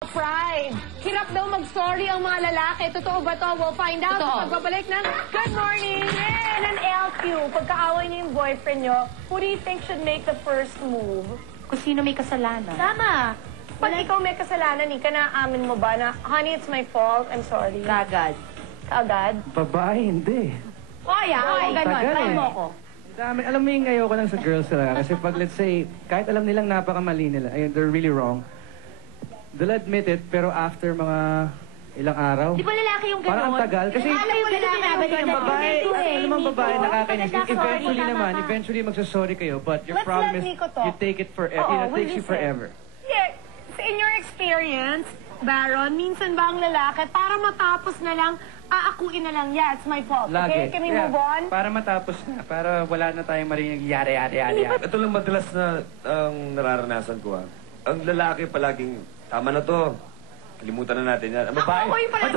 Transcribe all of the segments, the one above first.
Pride. Hirap daw mag-sorry ang mga lalaki. Totoo ba to? We'll find out. Totoo. Pagbabalik ng Good Morning! And an LQ. Pagkaaway niyo yung boyfriend niyo, who do you think should make the first move? Kung sino may kasalanan. Tama. Pag ikaw may kasalanan, ka naamin mo ba na, honey, it's my fault, I'm sorry. Kagad. Kaagad? Babae, hindi. Ay, ganon. Tagal Try eh. mo ko. Ang dami, alam mo yung ayoko lang sa girls talaga. Kasi pag let's say, kahit alam nilang napakamali nila, ay, they're really wrong, they'll admit it, pero after mga ilang araw, Di ba lalaki yung ganon? parang ang tagal. Kasi alam mo lalaki yung babae, alam mo babae nakakainis. Maganda, Eventually sorry, naman, tama ka. eventually magsasorry kayo, but your Let's problem let is, Nico talk. you take it forever. Oo, It takes you listen. forever. Yeah. So in your experience, Baron, minsan ba ang lalaki, para matapos na lang, aakuin na lang, yeah, it's my fault. Lagi. Okay? Can we move on? Para matapos na, para wala na tayong marinig yari. Ito lang madalas na ang nararanasan ko. Ang lalaki palaging, tama na to. Kalimutan na natin yan. Ang babae, Ako yung palaging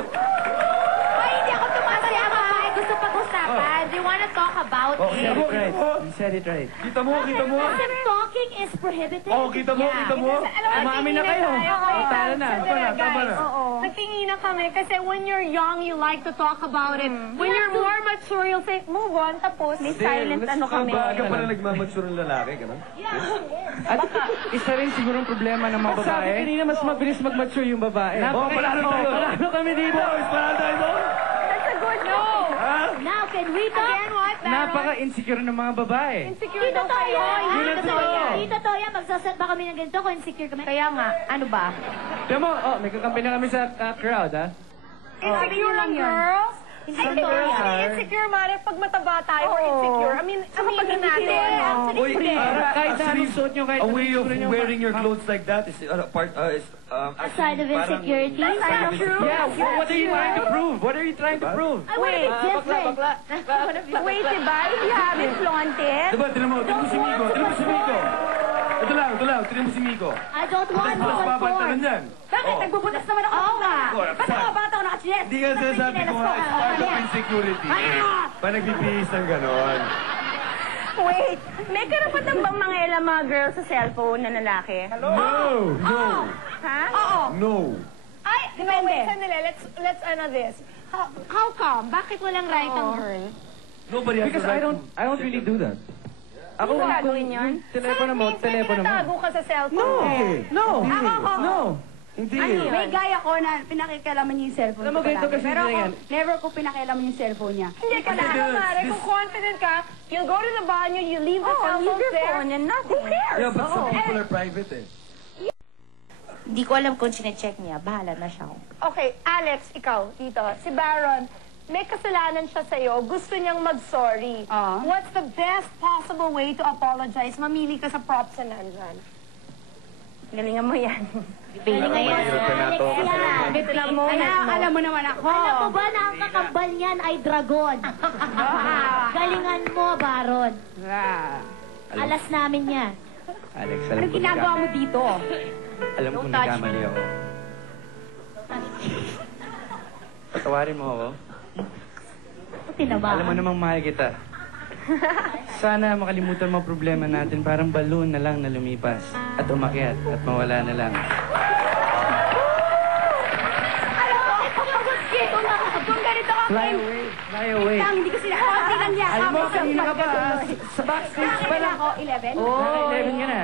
Ay, hindi ako tumasaya. Babae, gusto pag-usapan. They wanna talk about You it. said it right. You said it right. Kita mo, kita mo. Kasi talking is prohibited. Oh, kita mo, kita mo. Umamin na kayo. Tara na. Tama na. Nagtinginan kami kasi when you're young, you like to talk about it. When you're more mature, you'll say, move on, tapos. May silent ano kami. Baga pala nagmamature ng lalaki, gano'n? At isa rin siguro ang problema ng mga babae. Sabi kanina, mas mabilis mag-mature yung babae. Panalo tayo. Panalo kami dito. Boys, panalo tayo, boys. That's a good no. Now, can we talk? Again, what? Napaka-insecure ng mga babae. Insecure Dito daw to kayo. yan. Yun ang Dito to totoo. yan. Dito to yan. Magsaset ba kami ng ganito kung insecure kami? Kaya nga, ano ba? Tiyan mo, may kakampi na kami sa crowd, ha? Insecure ang girls? Insecure Hindi, yan. hindi insecure, Mare. Pag mataba tayo, we're insecure. I mean, aminin natin. Uy, Kahit na anong suot nyo, kahit a way of anong siguro nyo, wearing your clothes like that is A sign of insecurity? That's not true. Yeah, what are you trying to prove? What are you trying to prove? I wanna be different. Wait, diba? If you haven't flaunted, Diba, tinan mo si Miko, Ito lang, tinan mo si Miko. I don't want to Mas babantalan conform. yan. bakit nagbubutas naman ako? Oo nga. Ba't ako bata ako nakachiles? Hindi nga sinasabi ko nga, it's part of insecurity. Pa nagbibihis ng ganon. Wait, may karapatan bang mangialam mga girls sa cellphone na lalaki? No! Ha? Oo. No! Ay, depende. Wait, sandali. Let's ano this. How come? Bakit walang right ang girl? Nobody has Because the right I don't really do that. Ako, Hindi mo gagawin yun? telepono mo, telepono mo. Tinatago ka sa cellphone. No! Hindi. May gaya ko na pinakikialaman niya yung cellphone Alam mo, ko ganito palagi. kasi Pero ganyan. ako, never ko pinakialaman yung cellphone niya. Hindi ka na, Mare. Kung confident ka, you'll go to the banyo, you leave the cellphone there. and nothing. Who cares? Yeah, but some people are private eh. Hindi ko alam kung chinecheck niya. Bahala na siya. Okay, Alex, ikaw, dito. Si Baron, may kasalanan siya sa'yo. Gusto niyang mag-sorry. What's the best possible way to apologize? Mamili ka sa props na nandyan. Galingan mo yan. Pili nga yan. Mahirap ka na to. Tignan mo. Alam mo naman ako. Alam mo ba na ang kakambal niyan ay dragon? Galingan mo, Baron. Alas namin yan. Alex, alam Anong ginagawa mo dito? Alam ko nagkamali ako. Patawarin mo ako. Tinabahan. Alam mo namang mahal kita. Sana makalimutan mo ang problema natin, parang balloon na lang na lumipas at umakyat at mawala na lang. Kung ganito ka, Fly away, fly away. hindi ko sinakonti lang niya. Alam mo, kanina ka pa, sa backstage pa lang. Ako, 11? Oh, 11 ka na.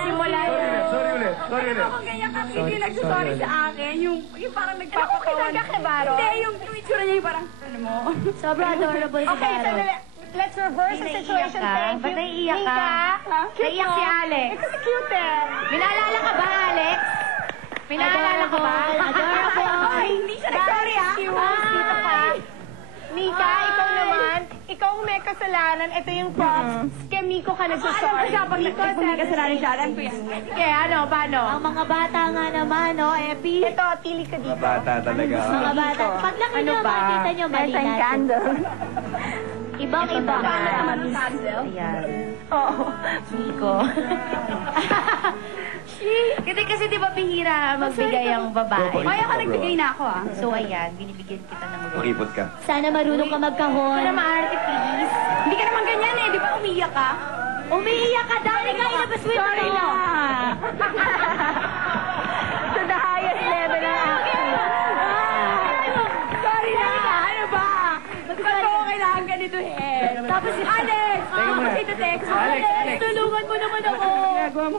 Simula yun. Sorry ulit. Kung ganyan ka, hindi nagsasorry sa akin. Yung parang nagpapatawan. Talaga kay Baron? Hindi, yung itsura niya yung parang, ano mo? Sobrang adorable si Okay, Baron. sandali. Let's reverse the Naiiyak situation. ka? Thank you. Ba't naiiyak ka? Nika, cute Naiiyak mo. si Alex. Eh, kasi cute eh. Minaalala ka ba, Alex? Minaalala ka ba? Adorable. Ay, hindi siya nag-sorry ah. Dito ka. Nika, ikaw naman. Ikaw ang may kasalanan. Ito yung props. Kaya Miko ka nagsasorry. Pag may kasalanan siya, alam ko yan. Sige, ano, paano? Ang mga bata nga naman, no, Epi? Ito, tili ka dito. Bata talaga. Mga bata. Pag lang Ano nyo, ba? makikita nyo, mali Meron natin. candle. Ibang-iba. candle? Ayan. Oo. Nico. Kasi di ba bihira magbigay ang babae? Ay, ako nagbigay na ako ah. So ayan, binibigyan kita ng mga. Makipot ka. Sana marunong ka magkahon. Sana maarte, please. Hindi ka naman ganyan eh. Di ba umiyak ka? Umiiyak ka, dami ka, ilabas mo yung Sorry ano. na.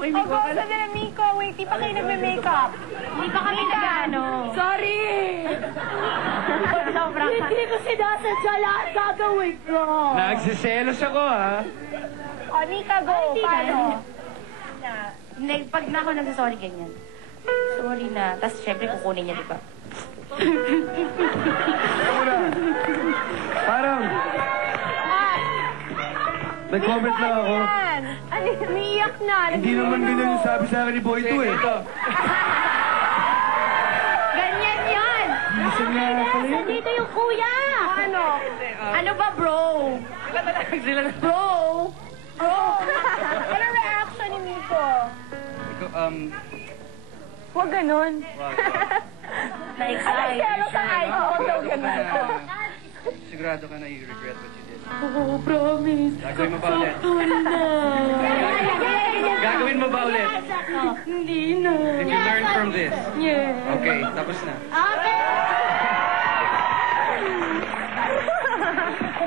kay O, go sa nila, Miko. Wait, di pa kayo nagme-makeup. Hindi pa kami nag-ano. Sorry! Sobrang hindi ko sinasadya lahat gagawin ko. Nagsiselos ako, ha? O, Nika, go. Hindi Paano? na. Pag na ako nagsasorry ganyan. Sorry na. Tapos syempre kukunin niya, di ba? Parang, nag-comment lang ako. Yan. Ano, umiiyak na. Hindi naman ganyan yung sabi sa akin ni Boy to eh. Ganyan yan! Minsan nga pala yun. Nandito yung kuya! Ano? Ano ba, bro? Sila na. Bro! Ano reaction ni Miko? Ikaw, Huwag ganun. Na-excite. Pero sa iPhone daw ganun. sigurado ka na you regret what you did. Oo, promise. Gagawin mo ba ulit? na. Gagawin mo ba ulit? Hindi na. Did you learn from this? Yeah. Okay, tapos na. Okay!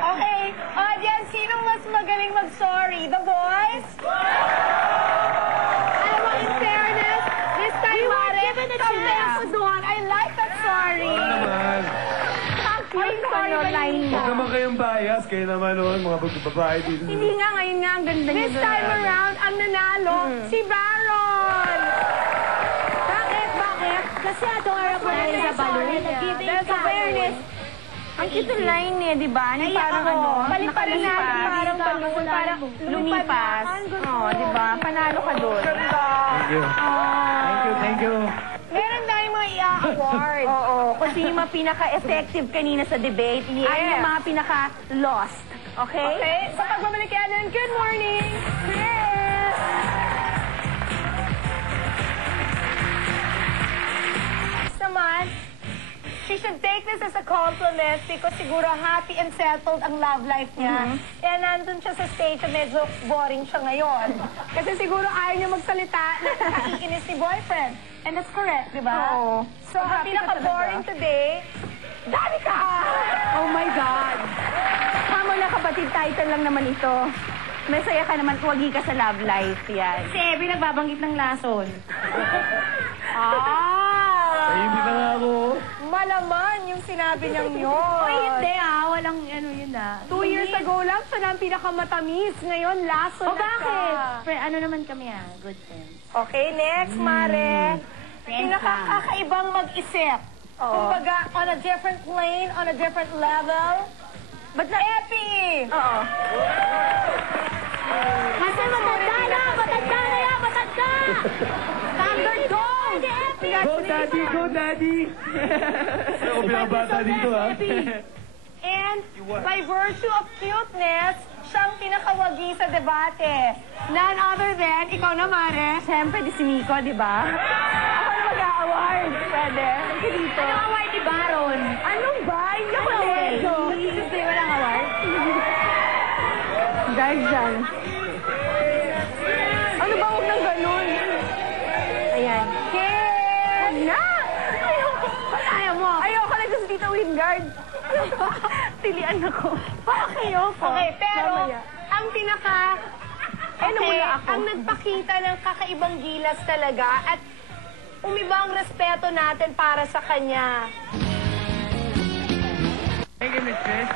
Okay, audience, sinong mas magaling mag-sorry? The boys? Alam mo, in fairness, this time, Mare, compared to doon, I like that sorry. Naman. Ang sorry ba yun? Huwag naman kayong bias. Kayo naman noon, mga babae dito. Hindi nga, ngayon nga, ang ganda niya. This time around, ang nanalo, si Baron. Bakit? Kasi adorable Dahil sa balloon. There's awareness. Ang cute line niya, di ba? Yung parang ano, Paliparin natin, parang balloon, parang lumipas. Oo, di ba? Panalo ka doon. Thank you. Thank you. Meron tayong mga i-award. Oo, kung sino yung mga pinaka-effective kanina sa debate, ay yung mga pinaka-lost. Okay? Okay, sa pagbabalik kaya ng Good Morning, Chris! Naman, she should take this as a compliment because siguro happy and settled ang love life niya. Kaya nandun siya sa stage na medyo boring siya ngayon. Kasi siguro ayaw niya magsalita na nakaiinis si boyfriend. And that's correct, di ba? Oo. So, ang pinaka-boring today, Danica! Oh my God! Tama na kapatid, title lang naman ito. Masaya ka naman, wagi ka sa love life. Yan. Si Abby nagbabanggit ng lason. Hindi na nga ako. Malaman yung sinabi niyang yun. Oy, hindi walang ano yun 2 years ago lang siya na ang pinakamatamis. Ngayon, laso O na bakit? siya. Ano naman kami good friends. Okay, next, Mare. Friends Pinakakakaibang mag-isip. Kumbaga, on a different plane, on a different level. But na Epi! Oo. Kasi matanda na yan, matanda! Standard go! Go, Daddy! Go, Daddy! Ako pinakabata dito, ha? And by virtue of cuteness, siyang pinakawagi sa debate. None other than, ikaw na, Mare. Siyempre, di si Miko, di ba? Ako na mag-a-award. Pwede. Kasi dito. Ano award ni Baron? Anong ba? Hindi ako Ano, medyo. Hindi mo lang award. Dahil dyan. Ano ba? Huwag nang ganun. Ayan. Kiss! Na! Ayoko. Kaya mo. Ayoko na gusto dito Wingard. Tilian ako. Ayoko. Okay, pero Mamaya. ang pinaka... muna ako. ang nagpakita ng kakaibang gilas talaga at umibang respeto natin para sa kanya. Thank you, Miss Chris.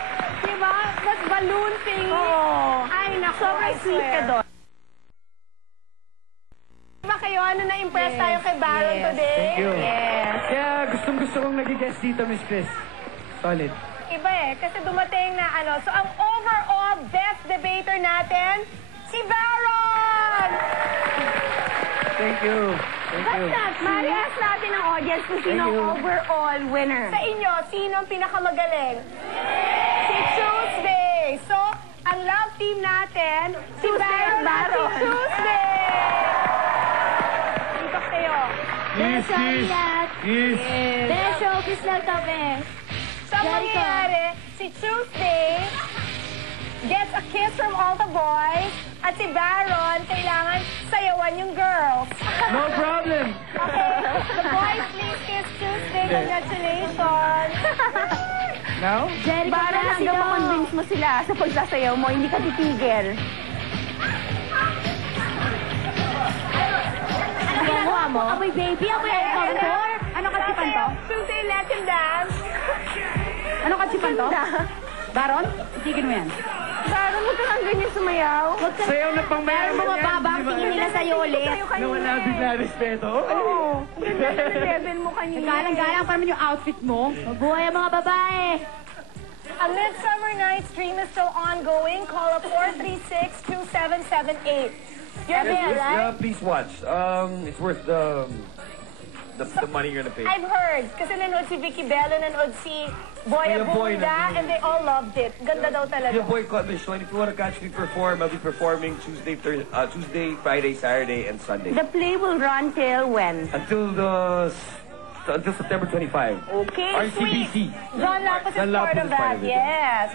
Diba? That balloon thing. Oo. Ay, naku, Sobrang I sweet ka swear. doon. Diba kayo? Ano na-impress tayo kay Baron today? Thank you. Yes. Kaya gustong-gusto kong nag-guest dito, Miss Chris. Solid. Iba kasi dumating na ano. So, ang overall best debater natin, si Baron! Thank you. Thank you. Marias natin ang audience kung sino ang Thank you. overall winner. Sa inyo, sino ang pinakamagaling? Si Tuesday. So, ang love team natin, si Tuesday at Baron at si Baron. Tuesday. Dito kayo. Kiss, kiss! Kiss! Besyo, kiss lang kami. So, ang mangyayari, si Tuesday gets a kiss from all the boys at si Baron kailangan sayawan yung girls. No problem. Okay? The boys, please kiss Tuesday. Congratulations. Now? Jericho Baron, hanggang ma-convince mo sila sa pagsasayaw mo, hindi ka titigil. Ano? mo? Amoy baby, amoy alcohol. Ano katsipan to? Tuesday, let him dance. Ano katsipan to? Baron, itigin mo yan. Baron, huwag ka lang ganyan sumayaw. Sayaw na pang Meron mayaman mga yan, baba ang di ba? tingin nila sa'yo ulit. Nawala bigla respeto. Oo. Ganda na ng level mo kanina. Galang-galang pa naman yung outfit mo. Mabuhay ang mga babae. A Midsummer Night's Dream is still ongoing. Call up 436-2778. You're there, right? Yeah, please watch. It's worth the money you're gonna pay. I've heard. Kasi nanood si Vicky Bell, nanood si Boy Kuya Boy, Abunda, and they all loved it. Ganda daw talaga. Your boy caught the show, and if you want to catch me perform, I'll be performing Tuesday, Friday, Saturday, and Sunday. The play will run till when? Until September 25. Okay, RCBC. sweet. John Lapus is John part Lapus of is part that. of it. Yes.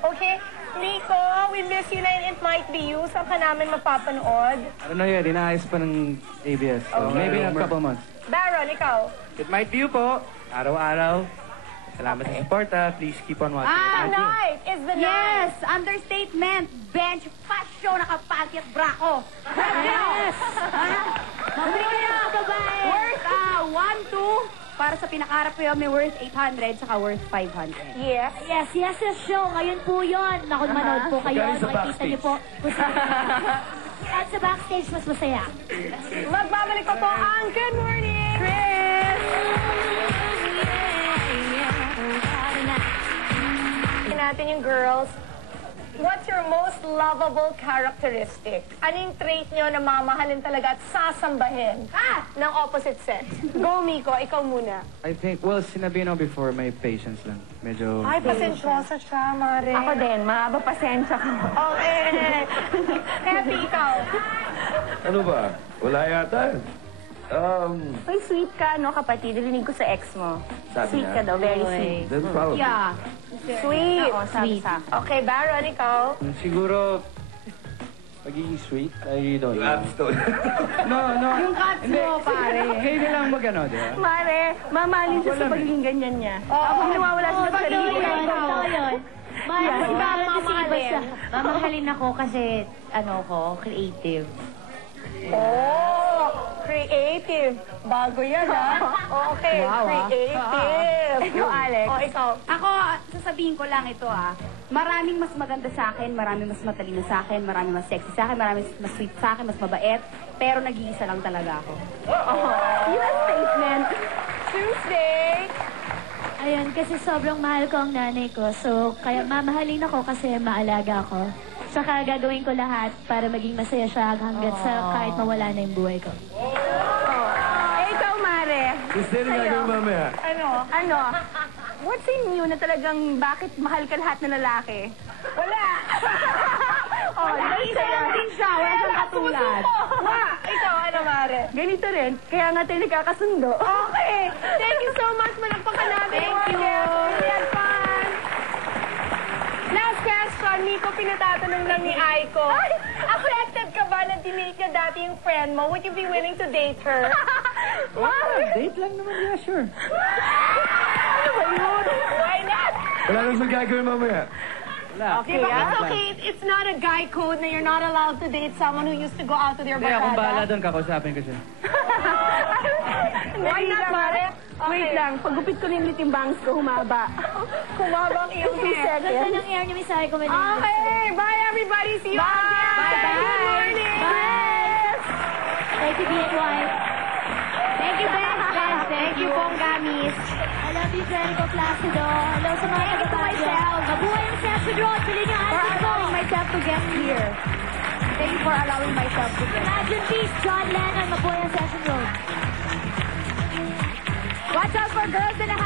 Okay, Nico, we miss you na and it might be you. Saan ka namin mapapanood? I don't know yet, inaayos pa ng ABS. So maybe in a couple months. Baron, ikaw. It might be you po. Araw-araw. Salamat sa support ha. Please keep on watching. Tonight is the night. Yes! Understatement! Bench fashion nakapanty at brako. Yes! Mabuhay ang mga babae. Worth 1, 2. Para sa pinakaharap ko yun, may worth 800 saka worth 500. Yes. Yes, yes, yes, show. Ngayon po yun. Naku, manood po kayo. Galing sa Makikita niyo po. At sa backstage, mas masaya. Magbabalik pa po ang Good Morning, Chris! Natin yung girls. What's your most lovable characteristic? Anong trait nyo na mamahalin talaga at sasambahin ng opposite sex? Go, Miko. Ikaw muna. I think, well, sinabi na before, may patience lang. Medyo... Ay, pasensyosa siya, Mare. Ako din, mahaba pasensya ko. Okay. Happy ikaw. Ano ba? Wala yata. Uy, sweet ka, no, kapatid? Narinig ko sa ex mo. Sabi Sweet niya. ka daw, very sweet. Then probably. Yeah. Sweet. Oo, sabi sa akin. Okay, Baron, ikaw. Siguro, magiging sweet. I don't know. Abstone. No. Yung cuts mo, pare. Kayo nilang mag-ano, di ba? Mare, mamahalin siya sa pagiging ganyan niya. Ako nawawala siya sa sarili. Totoo yun. Yeah, Mas si parang mamahalin. siya. Mamahalin ako kasi, creative. Oh, creative. Bago yan, ha? Okay, creative. Ikaw, Alex. Oh, ikaw. Ako, sasabihin ko lang ito maraming mas maganda sa akin, maraming mas matalino sa akin, maraming mas sexy sa akin, maraming mas sweet sa akin, mas mabait, pero nag-iisa lang talaga ako. Yun ang statement. Tuesday. Ayun, kasi sobrang mahal ko ang nanay ko. So, kaya mamahalin ako kasi maalaga ako. Saka gagawin ko lahat para maging masaya siya hanggat sa kahit mawala na yung buhay ko. Ikaw, Mare. Gusto rin gagawin mamaya. Ano? What's in you na talagang bakit mahal ka lahat ng lalaki? Wala. Nag-iisa lang din siya. Wala siyang katulad. Ikaw, ano, Mare? Ganito rin. Kaya nga tayo nagkakasundo. Okay. Thank you so much. Malakpakan natin. Thank you. We had fun. Last question, Nico, pinatatanong lang ni Aiko. Affected ka ba na dinate niya dati yung friend mo? Would you be willing to date her? Date lang naman, yeah, sure. Ano ba yun? Why not? Wala nang sa gagawin mamaya. Wala. Okay, but it's okay. It's not a guy code na you're not allowed to date someone who used to go out with your Hindi, akong bahala barkada. doon, kakausapin ko siya. Why not, Mare? Wait lang. Pagupit ko rin yung bangs ko, humaba. Kumabang iyong hair. Ganda ng air niyo, Miss Aiko. Okay, bye everybody. See you again. Bye-bye. Good morning. Bye. Thank you, BNY. Thank you, Ben. Thank you, Ponggamis. I love you, Jericho Placido. Hello sa mga Thank you to taga-Baguio. myself. Mabuhay ang Session Road. Pili niyo ang For ating ko. allowing myself to get here. Thank you for allowing myself to get here. Imagine Peace, John Lennon. Mabuhay ang Session Road. Watch out for girls in the